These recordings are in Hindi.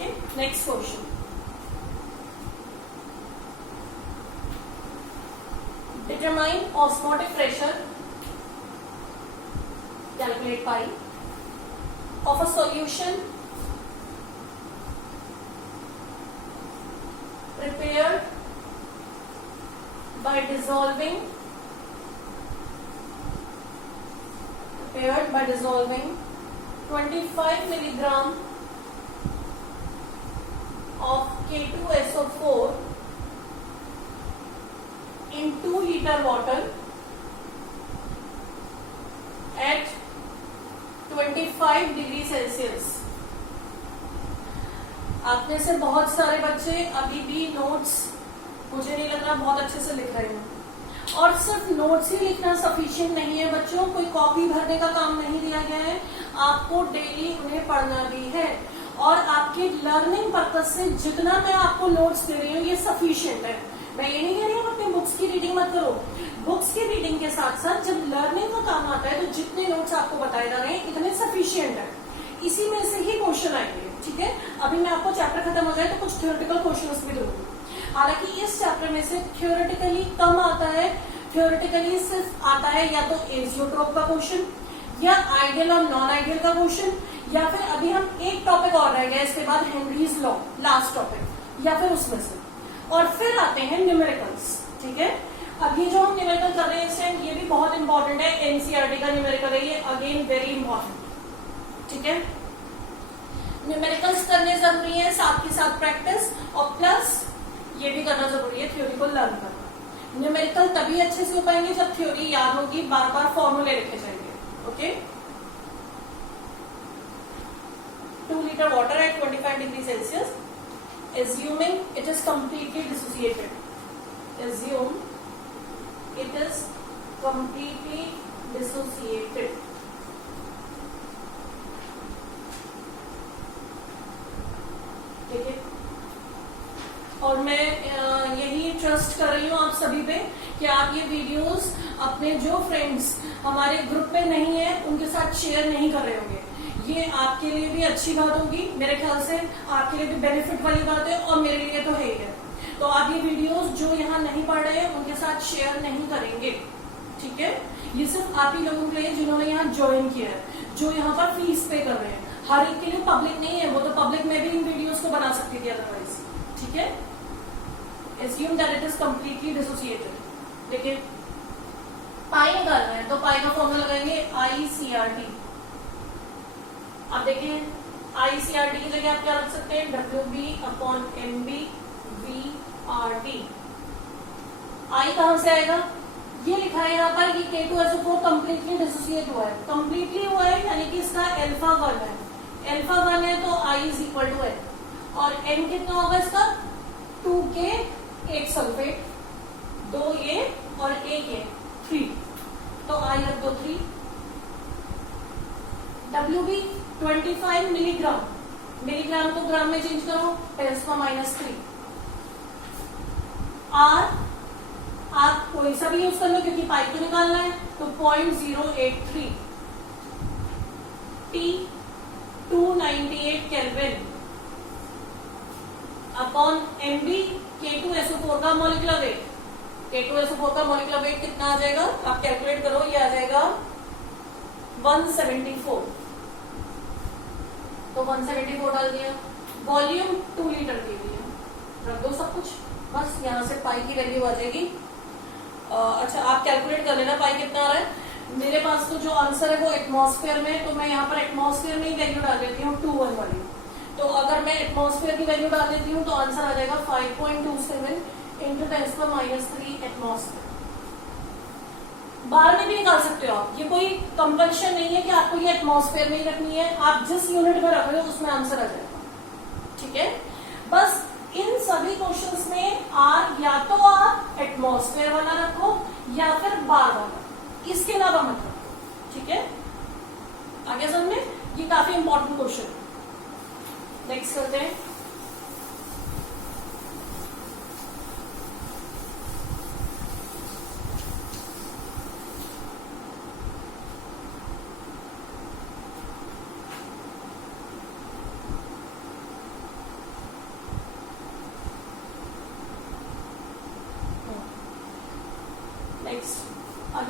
Okay, next question. Determine osmotic pressure, calculate pi, of a solution prepared by dissolving 25 milligram of K2SO4 in 2 liter water at 25 degree Celsius. आप में से बहुत सारे बच्चे अभी भी नोट्स, मुझे नहीं लग रहा, बहुत अच्छे से लिख रहे हैं. और सिर्फ नोट्स ही लिखना सफिशिएंट नहीं है बच्चों, कोई कॉपी भरने का काम नहीं दिया गया है. आपको डेली उन्हें पढ़ना भी है. और आपके लर्निंग पर्पज से जितना मैं आपको नोट्स दे रही हूँ ये सफिशिएंट है. मैं ये नहीं कह रही हूँ अपने बुक्स की रीडिंग मत करो. बुक्स की रीडिंग के साथ साथ जब लर्निंग का काम आता है तो जितने नोट्स आपको बताए जा रहे हैं इतने सफिशिएंट है. इसी में से ही क्वेश्चन आएंगे. ठीक है, अभी मैं आपको चैप्टर खत्म हो जाए तो कुछ थ्योरेटिकल क्वेश्चंस भी दूंगी. हालांकि इस चैप्टर में से थ्योरेटिकली कम आता है. थ्योरेटिकली सिर्फ आता है या तो एजियोट्रोप का क्वेश्चन, या आइडियल और नॉन आइडियल का क्वेश्चन, या फिर अभी हम एक टॉपिक और रह गया इसके बाद हेनरीज लॉ, लास्ट टॉपिक, या फिर उसमें से. और फिर आते हैं न्यूमेरिकल्स. ठीक है, अब ये जो हम न्यूमेरिकल कर रहे हैं ये भी बहुत इंपॉर्टेंट है. एनसीईआरटी का न्यूमेरिकल है ये, अगेन वेरी इंपॉर्टेंट. ठीक है, न्यूमेरिकल्स करने जरूरी है, साथ के साथ प्रैक्टिस, और प्लस ये भी करना जरूरी है थ्योरी को लर्न करना. न्यूमेरिकल तभी अच्छे से हो पाएंगे जब थ्योरी याद होगी, बार बार फॉर्मूले लिखे जाएंगे. Okay, 2 liter water at 25 degree Celsius, assuming it is completely dissociated. Assume it is completely dissociated. ठीक है, और मैं यही ट्रस्ट कर रही हूँ आप सभी पे कि आप ये वीडियोस अपने जो फ्रेंड्स हमारे ग्रुप में नहीं है उनके साथ शेयर नहीं कर रहे होंगे. ये आपके लिए भी अच्छी बात होगी, मेरे ख्याल से आपके लिए भी बेनिफिट वाली बात है, और मेरे लिए तो है ही है. तो आप ये वीडियोस जो यहाँ नहीं पढ़ रहे हैं उनके साथ शेयर नहीं करेंगे. ठीक है, ये सिर्फ आप ही लोगों के लिए जिन्होंने यहाँ ज्वाइन किया है, जो यहाँ पर फीस पे कर रहे हैं. हर एक के लिए पब्लिक नहीं है, वो तो पब्लिक में भी इन वीडियोस को बना सकती थी अदरवाइज. ठीक है, assume that it is completely dissociated. देखिए, पाई निकालना है तो पाई का फॉर्मूला लगाएंगे ICRT. अब देखिए, ICRT की जगह आप क्या रख सकते हैं, WB/MB VRT. I कहां से आएगा, ये लिखा है यहाँ पर कि K2SO4 कंप्लीटली डिसोसिएट हुआ है. कंप्लीटली हुआ है यानी कि इसका अल्फा 1 है. अल्फा 1 है तो I is equal to N, और N कितना होगा इसका, 2K, 1 सल्फेट, 2 ये और 1 ये, 3, तो I रख दो 3. WB 25 मिलीग्राम, मिलीग्राम को ग्राम में चेंज करो, 10⁻³ R, आप कोई सा भी यूज कर लो क्योंकि पाई को निकालना है, तो 0.083. T 298 kelvin upon MB K2SO4 का मॉलिक्यूलर वेट. K2SO4 का मॉलिक्यूलर वेट कितना आ जाएगा, आप कैलकुलेट करो, ये आ जाएगा 174. तो 174 डाल दिया. वॉल्यूम 2 लीटर के लिए रख दो सब कुछ, बस यहाँ से पाई की वैल्यू आ जाएगी. अच्छा, आप कैलकुलेट कर लेना पाई कितना आ रहा है. मेरे पास तो जो आंसर है वो एटमॉस्फेयर में, तो मैं यहाँ पर एटमॉस्फेयर में ही वैल्यू डाल देती हूँ 21 वाली. तो अगर मैं एटमॉस्फेयर की वैल्यू डाल देती हूँ तो आंसर आ जाएगा 5.27 इंटू 10⁻³ एटमॉस्फेयर. बार में भी निकाल सकते हो आप, ये कोई कंपल्शन नहीं है कि आपको ये एटमॉस्फेयर में ही रखनी है. आप जिस यूनिट में रख रहे हो उसमें आंसर आ जाएगा. ठीक है, बस इन सभी क्वेश्चंस में R या तो आप एटमॉस्फेयर वाला रखो या फिर बार वाला, इसके अलावा मत रखो. ठीक है, आगे समझे, ये काफी इंपॉर्टेंट क्वेश्चन. नेक्स्ट करते हैं.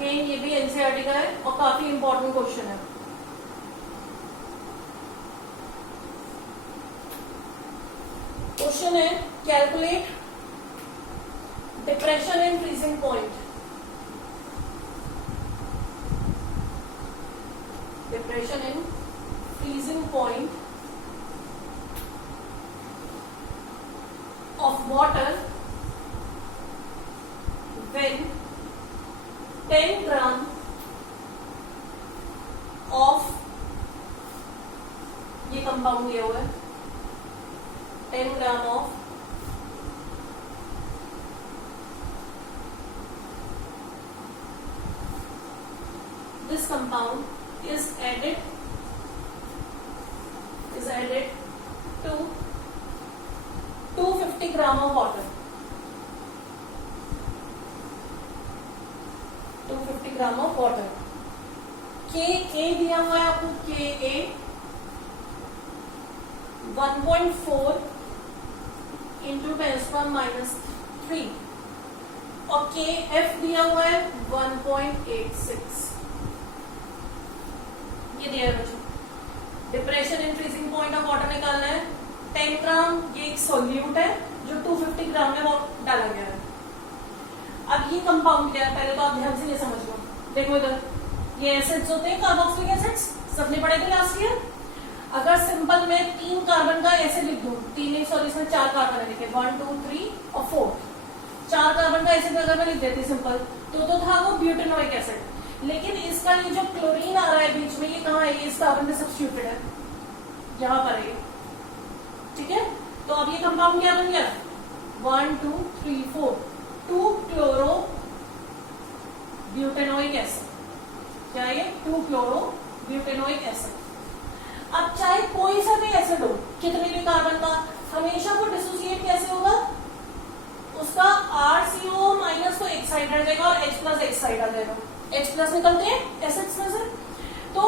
अगेन ये भी एनसीईआरटी का है और काफी इंपॉर्टेंट क्वेश्चन है। क्वेश्चन है calculate depression in freezing point. Depression in freezing point of water when 10 gram of ये कंपाउंड दिया हुआ है 10 gram of this compound is added to 250 gram of water. 250 gram of water. के ए दिया हुआ है आपको, के ए 1.4 इंटू 10⁻³ और के एफ दिया हुआ है 1.86। ये दिया है बच्चों। Depression in freezing point of water निकालना है। 10 ग्राम ये एक सॉल्यूट है जो 250 ग्राम में डाला गया है। अब ये कंपाउंड क्या है, पहले तो आप ध्यान से ये समझ लो। देखो इधर ये एसिड्स होते हैं, कार्बोक्सिलिक एसिड्स, सबने पढ़े थे लास्ट ईयर। अगर सिंपल में 3 कार्बन का एसिड लिख दूं, 3 सॉरी इसमें 4 कार्बन है, देखिए 1 2 3 और 4, 4 कार्बन का एसिड अगर मैं लिख देती सिंपल तो था वो ब्यूटेनोइक एसिड। लेकिन इसका ये जो क्लोरीन आ रहा है बीच में, ये कहाँ है, ये इस कार्बन में सब्स्टिट्यूटेड है, यहाँ पर है। ठीक है, तो अब ये कंपाउंड क्या बन गया, 1 2 3 4 2 क्लोरो ब्यूटेनोइक एसिड। क्या ये 2 क्लोरो ब्यूटेनोइक एसिड। अब चाहे कोई सा भी एसिड हो, कितने भी कार्बन का, हमेशा वो डिसोसिएट कैसे होगा, उसका RCO माइनस तो एक साइड रह जाएगा और H प्लस एक साइड आ जाएगा। H प्लस निकलते हैं एसिड्स में से, तो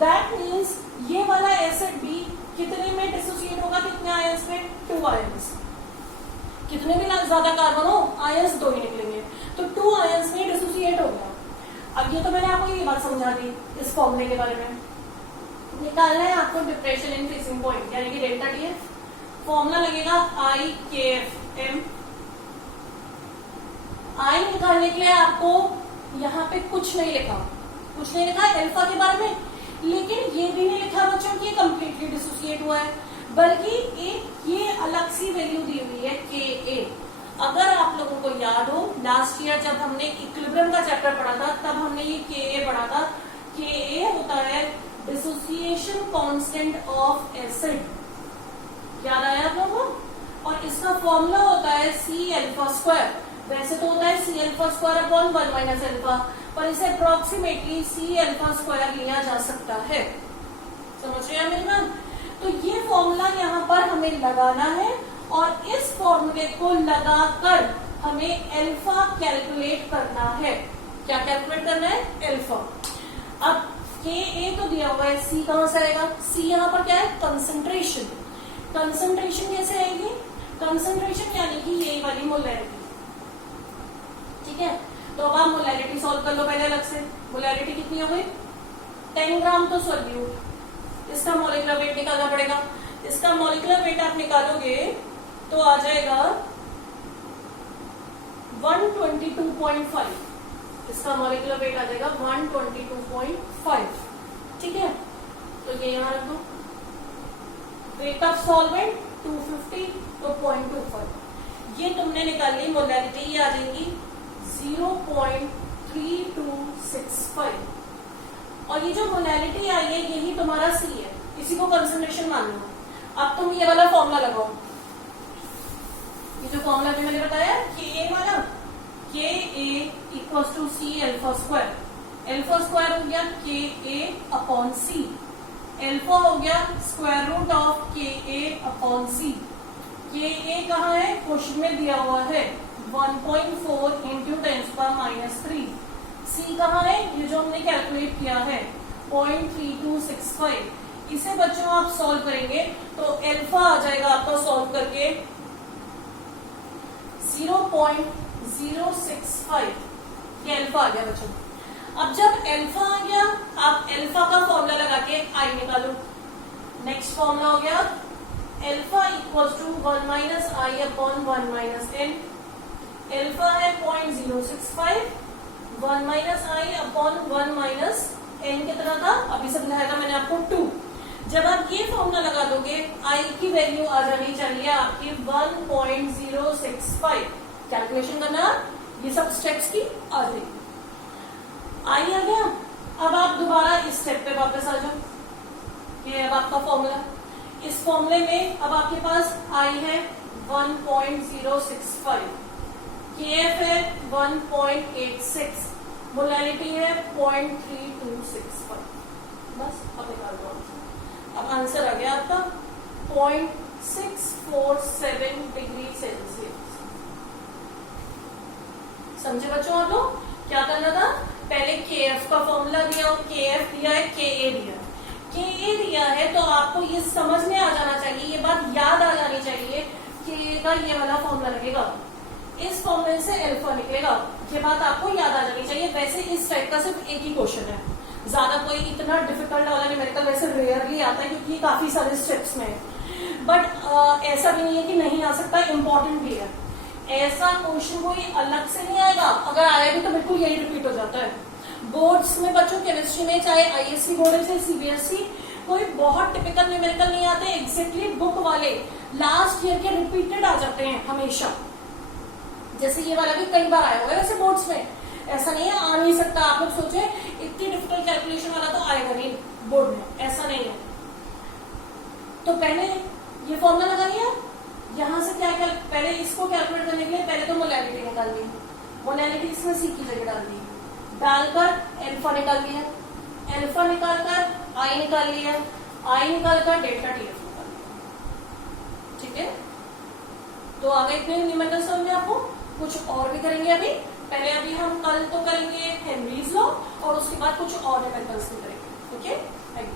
दैट मीन्स ये वाला एसिड भी कितने में डिसोसिएट होगा, कितने आयंस में, 2 आयंस। कितने भी ज्यादा कार्बन हो, आयंस 2 ही निकलेंगे, तो 2 आयंस में डिसोसिएट हो गया। अब ये तो मैंने आपको ये बात समझा दी इस फॉर्मूले के बारे में। निकालना है आपको डिप्रेशन इन फ्रीजिंग पॉइंट यानी कि डेल्टा टी एफ। फॉर्मूला लगेगा IKFM। आई निकालने के लिए आपको यहाँ पे कुछ नहीं लिखा अल्फा के बारे में, लेकिन ये भी नहीं लिखा बच्चों कि ये कंप्लीटली डिसोसिएट हुआ है, बल्कि एक ये अलग सी वैल्यू दी हुई है Ka। अगर आप लोगों को याद हो लास्ट ईयर जब हमने इक्विलिब्रियम का चैप्टर पढ़ा था, तब हमने ये Ka पढ़ा था। Ka होता है डिसोसिएशन कांस्टेंट ऑफ एसिड, याद आया आप लोगों को, और इसका फॉर्मूला होता है C∝²। वैसे तो होता है C∝²/1 - पर इसे अप्रोक्सीमेटली C∝² लिया जा सकता है। समझ रहे हैं मेरी बात? तो ये फॉर्मूला यहाँ पर हमें लगाना है और इस फॉर्मूले को लगाकर हमें अल्फा कैलकुलेट करना है। क्या कैलकुलेट करना है, अल्फा। अब Ka तो दिया हुआ है, C कहां से आएगा, C यहाँ पर क्या है, कंसंट्रेशन। कंसंट्रेशन कैसे आएगी, कंसंट्रेशन यानी कि ये वाली मोलैरिटी। ठीक है, तो अब आप मोलैरिटी सॉल्व कर लो पहले अलग से। मोलैरिटी कितनी हो गई, 10 ग्राम तो सॉल्यूट, इसका मॉलिक्यूलर वेट निकालना पड़ेगा। इसका मॉलिक्यूलर वेट आप निकालोगे तो आ जाएगा 122.5। इसका मॉलिक्यूलर वेट आ जाएगा 122.5। ठीक है, तो ये यहां रख दो। वेट ऑफ सॉल्वेंट 250 तो 0.25। ये तुमने निकाली मोलैरिटी, ये आ जाएगी 0.3265। और ये जो मोलैरिटी आई है यही तुम्हारा C है, इसी को कंसंट्रेशन मान लो। अब तुम ये वाला फॉर्मूला लगाओ, ये जो फॉर्मूला भी मैंने बताया Ka वाला, Ka = C∝²। अल्फा² हो गया Ka/C, अल्फा हो गया √Ka/C। Ka कहाँ है, क्वेश्चन में दिया हुआ है 1.4 × 10⁻³ C कहाँ है, ये जो हमने कैलकुलेट किया है 0.3265। इसे बच्चों आप सॉल्व करेंगे तो अल्फा आ जाएगा आपका सॉल्व करके 0.065। ये अल्फा आ गया बच्चों। अब जब अल्फा आ गया, आप अल्फा का फॉर्मूला लगा के आई निकालो। नेक्स्ट फॉर्मूला हो गया alpha equals to 1 minus I upon 1 minus N. Alpha है 0.065, 1 minus I upon 1 minus N कितना था, अभी समझाया था मैंने आपको 2। जब आप ये फॉर्मूला लगा दोगे आई की वैल्यू आ जानी चाहिए आपकी 1.065। कैलकुलेशन करना, ये सब स्टेप्स की आ गई, आई आ गया। अब आप दोबारा इस स्टेप पे वापस आ जाओ, ये अब आपका फॉर्मूला। इस फॉर्मूले में अब आपके पास आई है 1.065, केएफ है 1.86, मोलैरिटी है 0.3265। बस अब निकाल दो। अब आंसर आ गया आपका 0.647 डिग्री सेल्सियस। समझे बच्चों आप लोग? क्या करना था, पहले केएफ का फॉर्मूला दिया, केएफ दिया है, केए दिया है। केए दिया है तो आपको ये समझ में आ जाना चाहिए, ये बात याद आ जानी चाहिए के का ये वाला फॉर्मूला लगेगा, इस फॉर्मूले से अल्फा निकलेगा, ये बात आपको याद आ जानी चाहिए। वैसे इस टाइप का सिर्फ एक ही क्वेश्चन है, ज्यादा कोई इतना डिफिकल्ट वाला न्यूमेरिकल वैसे रेयरली आता है क्योंकि काफी सारे स्टेप्स में है। बट ऐसा भी नहीं है कि नहीं आ सकता, इंपॉर्टेंट भी है। ऐसा क्वेश्चन कोई अलग से नहीं आएगा, अगर आया भी तो बिल्कुल यही रिपीट हो जाता है। बोर्ड्स में बच्चों केमिस्ट्री में चाहे आईएससी बोर्ड है चाहे सीबीएसई, कोई बहुत टिपिकल न्यूमेरिकल नहीं आते, एग्जैक्टली बुक वाले लास्ट ईयर के रिपीटेड आ जाते हैं हमेशा। जैसे ये वाला भी कई बार आया होगा वैसे बोर्ड्स में, ऐसा नहीं है आ नहीं सकता। आप लोग सोचे इतनी डिफिकल्ट कैलकुलेशन वाला तो आएगा नहीं बोर्ड में, ऐसा नहीं है। तो पहले ये फॉर्मूला लगा लिया, यहां से क्या पहले इसको कैलकुलेट करने के लिए पहले तो मोलैरिटी निकाल ली, मोलैरिटी इसमें सी की जगह डाल दी, डालकर अल्फा निकाल लिया, अल्फा निकालकर आई निकाल लिया, आई निकालकर डेल्टा टीएफ निकाल लिया। ठीक है, तो आगे इतने न्यूमेरिकल समझ में आपको, कुछ और भी करेंगे अभी। पहले अभी हम कल तो करेंगे हेनरीज लॉ और उसके बाद कुछ और न्यूमेरिकल्स भी करेंगे। Okay, thank you.